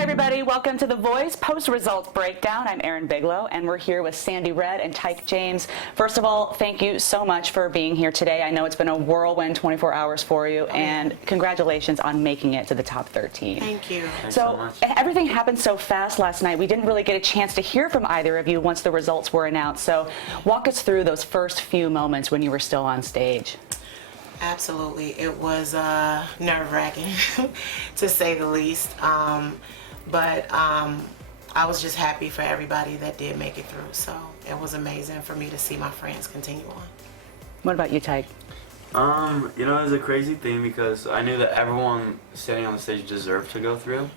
Hi everybody, welcome to The Voice post-results breakdown. I'm Erin Bigelow and we're here with SandyRedd and Tyke James. First of all, thank you so much for being here today. I know it's been a whirlwind 24 hours for you, and congratulations on making it to the top 13. Thank you. Thanks so much. Everything happened so fast last night. We didn't really get a chance to hear from either of you once the results were announced. So walk us through those first few moments when you were still on stage. Absolutely. It was nerve-wracking, to say the least. But I was just happy for everybody that did make it through. So it was amazing for me to see my friends continue on. What about you, Tyke? You know, it was a crazy thing because I knew that everyone standing on the stage deserved to go through.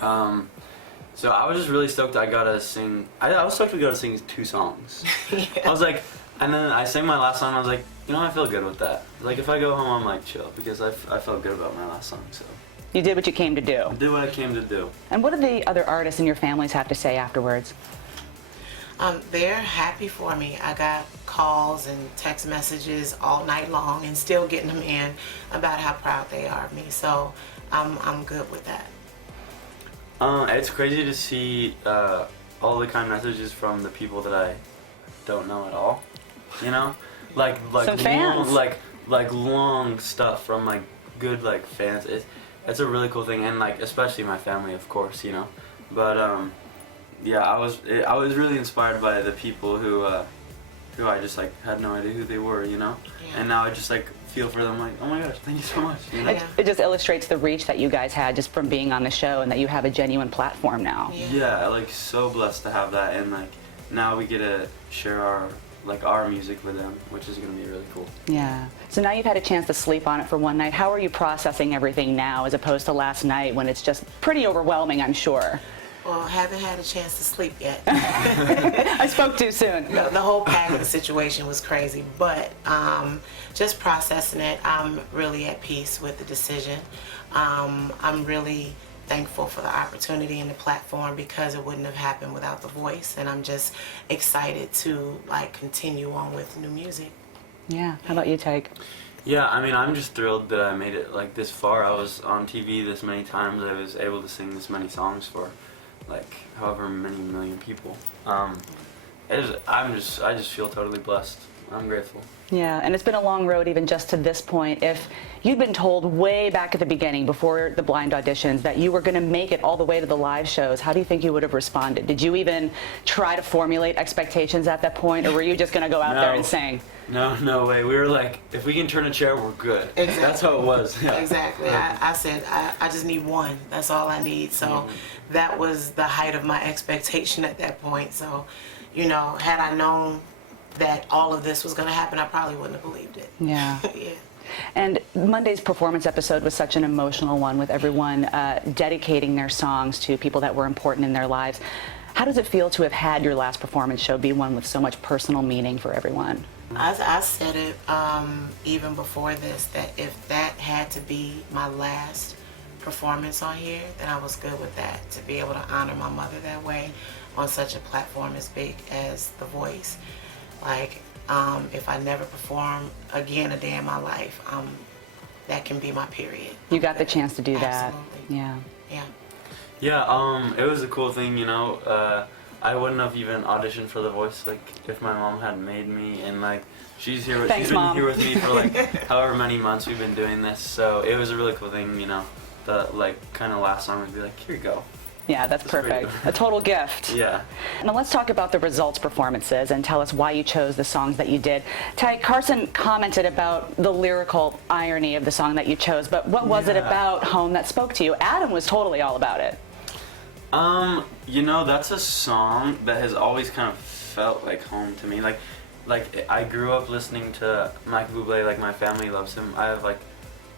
So I was just really stoked I got to sing. I was stoked we got to sing 2 songs. Yeah. I was like, and then I sang my last song and I was like, you know, I feel good with that. Like, if I go home, I'm like chill because I felt good about my last song, so. You did what you came to do. I did what I came to do. And what do the other artists in your families have to say afterwards? They're happy for me. I got calls and text messages all night long and still getting them in about how proud they are of me. So I'm good with that. It's crazy to see all the kind messages from the people that I don't know at all. You know, like some fans. long stuff from like good like fans. It's a really cool thing, and like especially my family, of course, you know. But yeah, I was really inspired by the people who I just like had no idea who they were, you know. Yeah. And now I just like feel for them, like, oh my gosh, thank you so much. You know? It just illustrates the reach that you guys had just from being on the show, and that you have a genuine platform now. Yeah, like so blessed to have that, and like now we get to share our music with them, which is going to be really cool. Yeah. So now you've had a chance to sleep on it for one night. How are you processing everything now as opposed to last night when it's just pretty overwhelming, I'm sure? Well, I haven't had a chance to sleep yet. I spoke too soon. The whole packing situation was crazy, but just processing it, I'm really at peace with the decision. I'm really thankful for the opportunity and the platform because it wouldn't have happened without The Voice, and I'm just excited to like continue on with new music. Yeah. How about you, Tyke? Yeah, I mean, I'm just thrilled that I made it like this far. I was on TV this many times. I was able to sing this many songs for like however many million people. I just feel totally blessed. I'm grateful. Yeah, and it's been a long road even just to this point. If you'd been told way back at the beginning, before the blind auditions, that you were going to make it all the way to the live shows, how do you think you would have responded? Did you even try to formulate expectations at that point, or were you just going to go out there and sing? No way. We were like, if we can turn a chair, we're good. Exactly. That's how it was. Yeah. Exactly. I said, I just need one. That's all I need. So that was the height of my expectation at that point. So, you know, had I known that all of this was going to happen, I probably wouldn't have believed it. Yeah. Yeah. And Monday's performance episode was such an emotional one, with everyone dedicating their songs to people that were important in their lives. How does it feel to have had your last performance show be one with so much personal meaning for everyone? I said it even before this, that if that had to be my last performance on here, then I was good with that. To be able to honor my mother that way on such a platform as big as The Voice. Like, if I never perform again a day in my life, that can be my period. You got the chance to do that. Absolutely. Yeah. Yeah. Yeah, it was a cool thing, you know. I wouldn't have even auditioned for The Voice, like, if my mom hadn't made me, and like, she's been here with me for like however many months we've been doing this, so it was a really cool thing, you know. The like kind of last song would be like, here you go. Yeah, that's perfect. A total gift. Yeah. Now let's talk about the results performances and tell us why you chose the songs that you did. Tyke, Carson commented about the lyrical irony of the song that you chose, but what was it about Home that spoke to you? Adam was totally all about it. You know, that's a song that has always kind of felt like home to me. Like I grew up listening to Michael Bublé, like my family loves him. I have like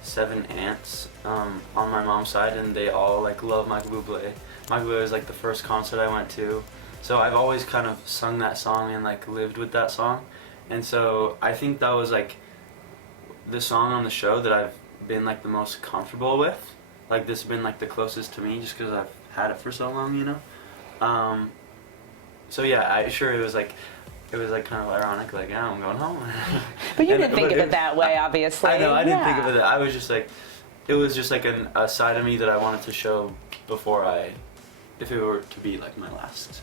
7 aunts on my mom's side, and they all like love Michael Bublé. Michael Bublé was like the first concert I went to, so I've always kind of sung that song and like lived with that song, and so I think that was like the song on the show that I've been like the most comfortable with. Like this has been like the closest to me just because I've had it for so long, you know. So yeah, it was like kind of ironic, like, yeah, I'm going home. But you didn't think of it that way, obviously. I know, I didn't think of it. I was just like, it was just like a side of me that I wanted to show before if it were to be like my last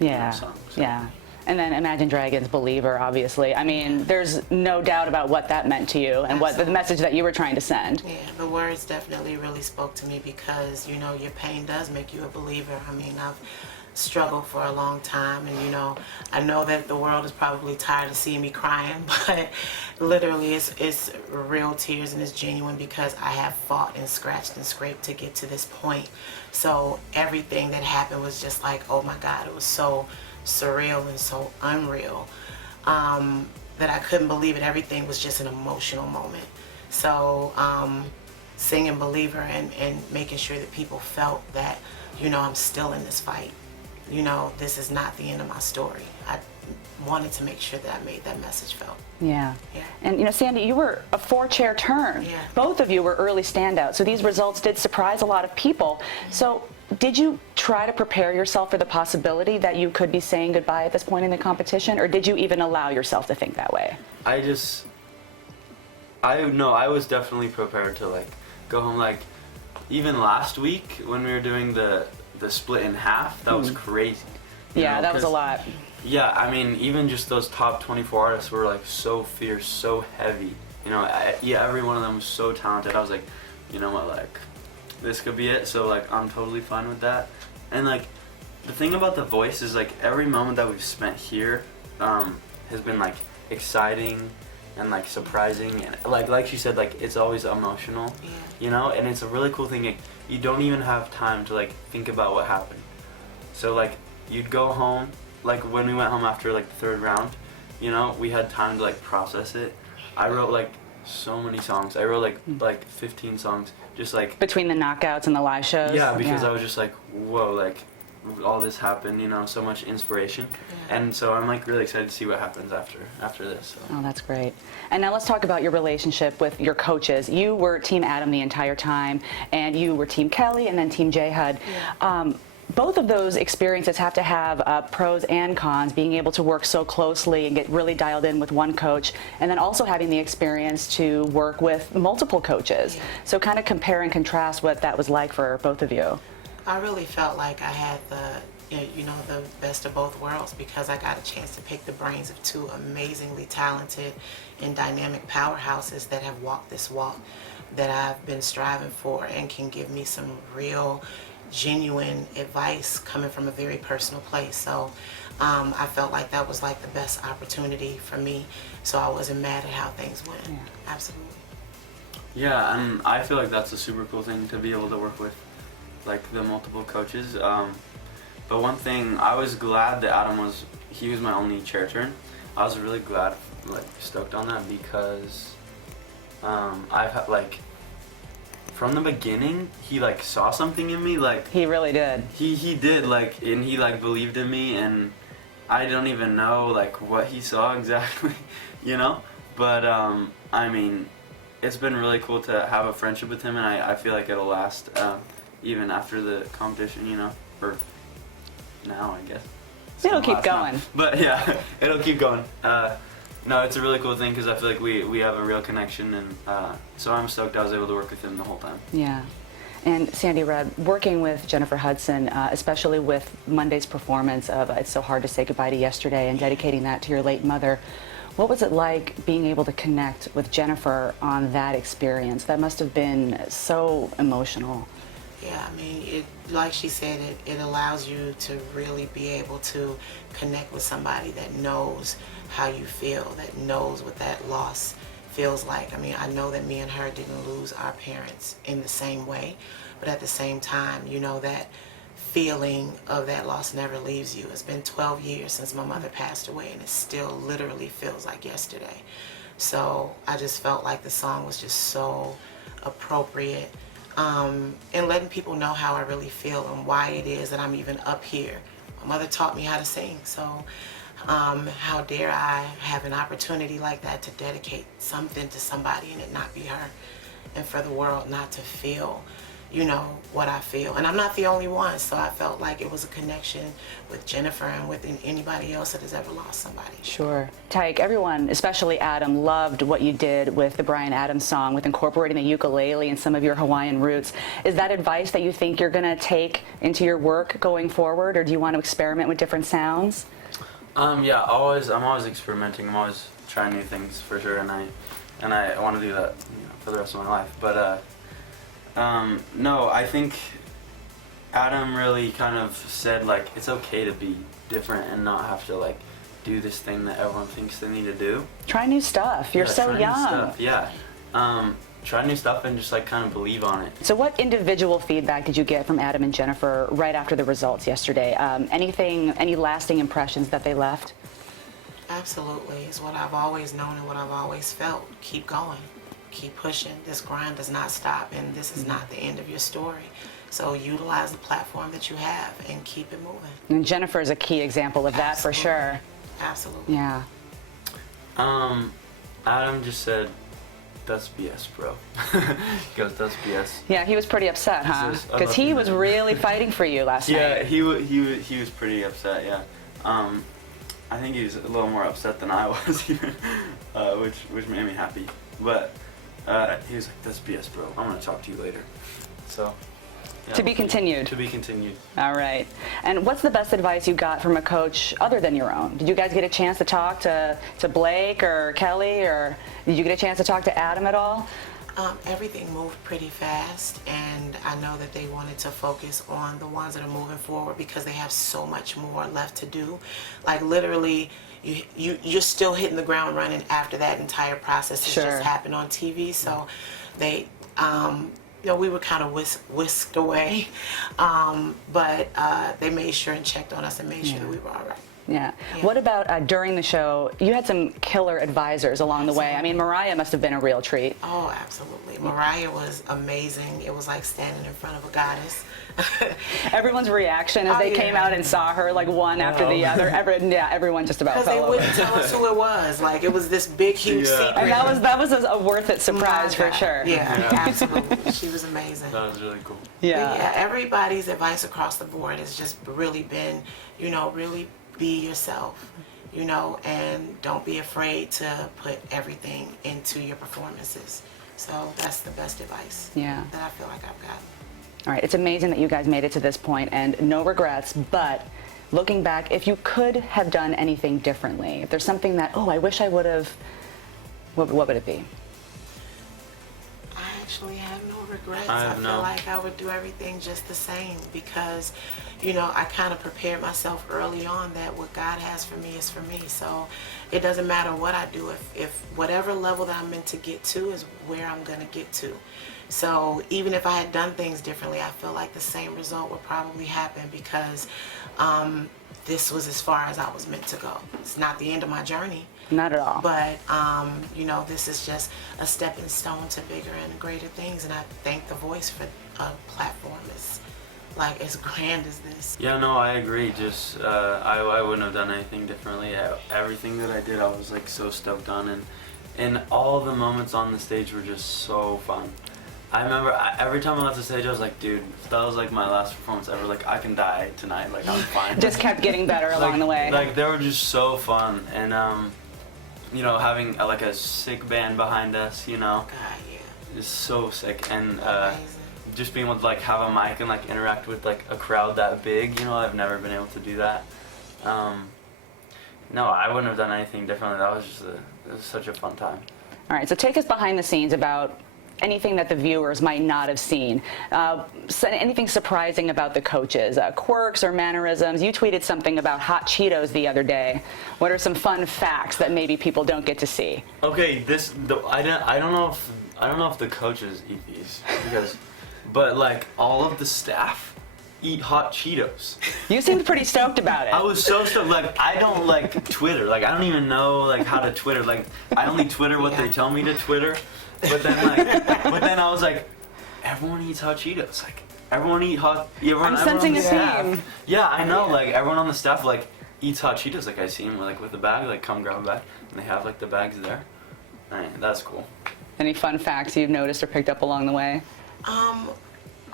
song. So. Yeah. And then Imagine Dragons' Believer, obviously. I mean, there's no doubt about what that meant to you and what the message that you were trying to send. Yeah, the words definitely really spoke to me because, you know, your pain does make you a believer. I mean, I've struggled for a long time, and, you know, I know that the world is probably tired of seeing me crying, but literally it's real tears and it's genuine because I have fought and scratched and scraped to get to this point. So everything that happened was just like, oh my God, it was so surreal and so unreal that I couldn't believe it. Everything was just an emotional moment. So singing Believer and making sure that people felt that, you know, I'm still in this fight. You know, this is not the end of my story. I wanted to make sure that I made that message felt. Yeah. Yeah. And, you know, Sandy, you were a 4-chair turn. Yeah. Both of you were early standouts, so these results did surprise a lot of people. So did you try to prepare yourself for the possibility that you could be saying goodbye at this point in the competition, or did you even allow yourself to think that way? I was definitely prepared to like go home. Like even last week when we were doing the split in half, that was crazy. Yeah, that was a lot. Yeah, I mean, even just those top 24 artists were like so fierce, so heavy. You know, every one of them was so talented. I was like, you know what, like, this could be it. So like, I'm totally fine with that. And like, the thing about The Voice is like every moment that we've spent here has been like exciting and like surprising, and like she said, like it's always emotional. Yeah. You know, and it's a really cool thing. Like, you don't even have time to like think about what happened. So like you'd go home, like when we went home after like the third round, you know, we had time to like process it. I wrote like so many songs. I wrote like 15 songs, just like Between the knockouts and the live shows? yeah, because I was just like, whoa, like all this happened, you know, so much inspiration. Yeah. And so I'm like really excited to see what happens after this. So. Oh, that's great. And now let's talk about your relationship with your coaches. You were Team Adam the entire time, and you were Team Kelly and then Team J Hud. Yeah. Both of those experiences have to have pros and cons, being able to work so closely and get really dialed in with one coach, and then also having the experience to work with multiple coaches. Yeah. So kind of compare and contrast what that was like for both of you. I really felt like I had the best of both worlds because I got a chance to pick the brains of two amazingly talented and dynamic powerhouses that have walked this walk that I've been striving for and can give me some real, genuine advice coming from a very personal place. So I felt like that was like the best opportunity for me. So I wasn't mad at how things went. Yeah. Absolutely. Yeah, and I feel like that's a super cool thing to be able to work with, like the multiple coaches. But one thing, I was glad that Adam was my only chair turn. I was really glad, like stoked on that because I've had like, from the beginning, he like saw something in me, like He really did. he did, like, and he like believed in me, and I don't even know like what he saw exactly, you know, but I mean, it's been really cool to have a friendship with him, and I feel like it'll last even after the competition, you know, or now I guess. It'll keep going. But yeah, it'll keep going. No, it's a really cool thing because I feel like we have a real connection, and so I'm stoked I was able to work with him the whole time. Yeah. And SandyRedd, working with Jennifer Hudson, especially with Monday's performance of It's So Hard to Say Goodbye to Yesterday and dedicating that to your late mother, what was it like being able to connect with Jennifer on that experience? That must have been so emotional. Yeah, I mean, like she said, it allows you to really be able to connect with somebody that knows how you feel, that knows what that loss feels like. I mean, I know that me and her didn't lose our parents in the same way, but at the same time, you know, that feeling of that loss never leaves you. It's been 12 years since my mother passed away, and it still literally feels like yesterday. So I just felt like the song was just so appropriate. And letting people know how I really feel and why it is that I'm even up here. My mother taught me how to sing, so how dare I have an opportunity like that to dedicate something to somebody and it not be her, and for the world not to feel you know, what I feel. And I'm not the only one, so I felt like it was a connection with Jennifer and with anybody else that has ever lost somebody. Sure. Tyke, everyone, especially Adam, loved what you did with the Bryan Adams song, with incorporating the ukulele and some of your Hawaiian roots. Is that advice that you think you're going to take into your work going forward, or do you want to experiment with different sounds? Yeah, I'm always experimenting. I'm always trying new things for sure, and I want to do that, you know, for the rest of my life. But no, I think Adam really kind of said, like, it's okay to be different and not have to, like, do this thing that everyone thinks they need to do. Try new stuff. You're so try young. New stuff. Yeah. Try new stuff and just, like, kind of believe on it. So what individual feedback did you get from Adam and Jennifer right after the results yesterday? Any lasting impressions that they left? Absolutely. It's what I've always known and what I've always felt. Keep going. Keep pushing. This grind does not stop, and this is not the end of your story. So utilize the platform that you have and keep it moving. And Jennifer is a key example of that. Absolutely. For sure. Absolutely. Yeah. Adam just said, "That's BS, bro." He goes, "That's BS." Yeah, he was pretty upset, huh? Says, Because he was really fighting for you last night. Yeah, he was pretty upset. Yeah. I think he was a little more upset than I was, even, which made me happy. But he was like, "That's BS, bro. I'm gonna talk to you later." So. Yeah, To be continued. To be continued. All right. And what's the best advice you got from a coach other than your own? Did you guys get a chance to talk to Blake or Kelly, or did you get a chance to talk to Adam at all? Everything moved pretty fast, and I know that they wanted to focus on the ones that are moving forward because they have so much more left to do. Like, literally, you're still hitting the ground running after that entire process has Sure. just happened on TV. So they, you know, we were kind of whisked away, but they made sure and checked on us and made sure that we were all right. Yeah. Yeah. What about during the show? You had some killer advisors along the way. I mean, Mariah must have been a real treat. Oh, absolutely. Mariah was amazing. It was like standing in front of a goddess. Everyone's reaction as they came yeah. out and saw her, like one after the other. Everyone just about Because they fell over. wouldn't tell us who it was. Like, it was this big, huge Yeah. secret. And that was a worth it surprise My for God. sure. Yeah, absolutely. She was amazing. That was really cool. Yeah. But yeah, everybody's advice across the board has just really been, you know, really be yourself, you know, and don't be afraid to put everything into your performances. So that's the best advice Yeah. that I feel like I've gotten. All right. It's amazing that you guys made it to this point, and no regrets. But looking back, if you could have done anything differently, if there's something that, oh, I wish I would have, what would it be? I actually have no regrets. I I have feel no. like I would do everything just the same because, you know, I kind of prepared myself early on that what God has for me is for me. So it doesn't matter what I do. If whatever level that I'm meant to get to is where I'm going to get to. So even if I had done things differently, I feel like the same result would probably happen because this was as far as I was meant to go. It's not the end of my journey. Not at all. But, you know, this is just a stepping stone to bigger and greater things. And I thank The Voice for a platform as, like, as grand as this. Yeah, no, I agree. Just, I wouldn't have done anything differently. Everything that I did, I was, like, so stoked on. And all the moments on the stage were just so fun. I remember every time I left the stage, I was like, dude, if that was, like, my last performance ever, like, I can die tonight. Like, I'm fine. Just kept getting better along the way. Like, they were just so fun. And, you know, having, like, a sick band behind us, you know, God, yeah. is so sick. And Amazing. just being able to, like, have a mic and, like, interact with, like, a crowd that big, you know, I've never been able to do that. No, I wouldn't have done anything differently. That was just it was such a fun time. All right, so take us behind the scenes about anything that the viewers might not have seen. Anything surprising about the coaches, quirks or mannerisms? You tweeted something about hot Cheetos the other day. What are some fun facts that maybe people don't get to see? Okay, I don't know if the coaches eat these but like all of the staff eat hot Cheetos. You seemed pretty stoked about it. I was so stoked. Like, I don't like Twitter. Like, I don't even know like how to Twitter. Like, I only Twitter what they tell me to Twitter. But then I was like, everyone eats hot Cheetos. Like, everyone eat hot. I'm sensing a theme. Yeah, I know. Like, everyone on the staff like eats hot Cheetos. Like, I see them like with a bag. Like, come grab a bag, and they have like the bags there. Alright, that's cool. Any fun facts you've noticed or picked up along the way?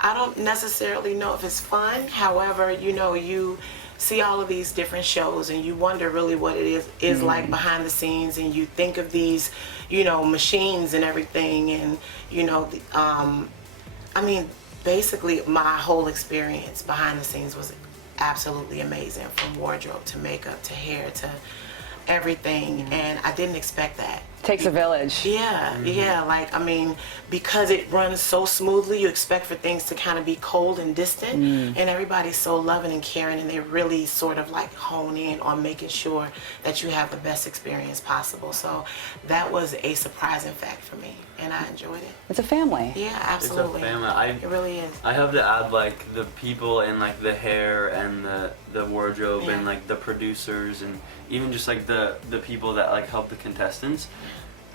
I don't necessarily know if it's fun. However, you know, you see all of these different shows and you wonder really what it is like behind the scenes, and you think of these, you know, machines and everything, and you know, I mean, basically my whole experience behind the scenes was absolutely amazing, from wardrobe to makeup to hair to everything, and I didn't expect that. Takes a village. Yeah, yeah, like, I mean, because it runs so smoothly, you expect for things to kind of be cold and distant, and everybody's so loving and caring, and they really sort of like hone in on making sure that you have the best experience possible. So that was a surprising fact for me, and I enjoyed it. It's a family. Yeah, absolutely. It's a family. It really is. I have to add, like, the people and like the hair and the wardrobe and Yeah. like the producers and even just like the people that like help the contestants.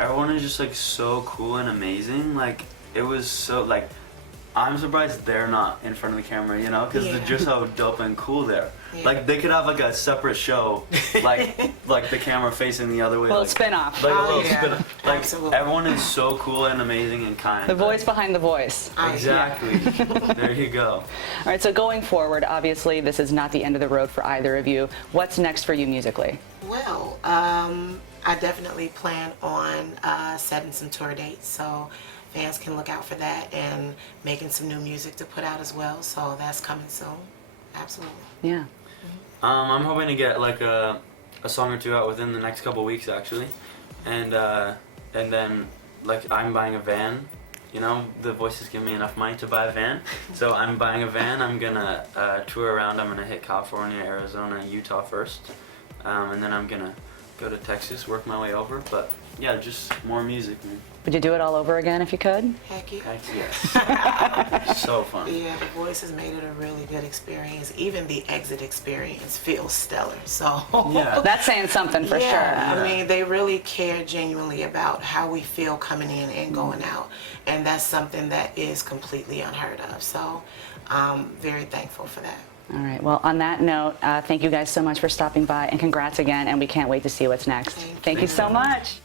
Everyone is just like so cool and amazing. Like, it was so, like, I'm surprised they're not in front of the camera, you know, because they're just so dope and cool there. Yeah. Like, they could have like a separate show, like the camera facing the other way. Little like, spin-off. Like a Oh, little yeah. spin-off. Like, Absolutely. everyone is so cool and amazing and kind. The voice behind the voice. Exactly. There you go. All right, so going forward, obviously, this is not the end of the road for either of you. What's next for you musically? Well, I definitely plan on setting some tour dates, so fans can look out for that, and making some new music to put out as well. So that's coming soon. Absolutely. Yeah. I'm hoping to get like a song or two out within the next couple weeks, actually, and then like I'm buying a van. You know, the voices give me enough money to buy a van, so I'm buying a van. I'm gonna tour around. I'm gonna hit California, Arizona, Utah first, and then I'm gonna go to Texas, work my way over. But yeah, just more music, man. Would you do it all over again if you could? Heck yeah. Heck yes. So fun. Yeah, the voice has made it a really good experience. Even the exit experience feels stellar. So Yeah. That's saying something for yeah, sure. I mean, they really care genuinely about how we feel coming in and going out, and that's something that is completely unheard of. So I'm very thankful for that. All right. Well, on that note, thank you guys so much for stopping by, and congrats again, and we can't wait to see what's next. Thank Thank you so much.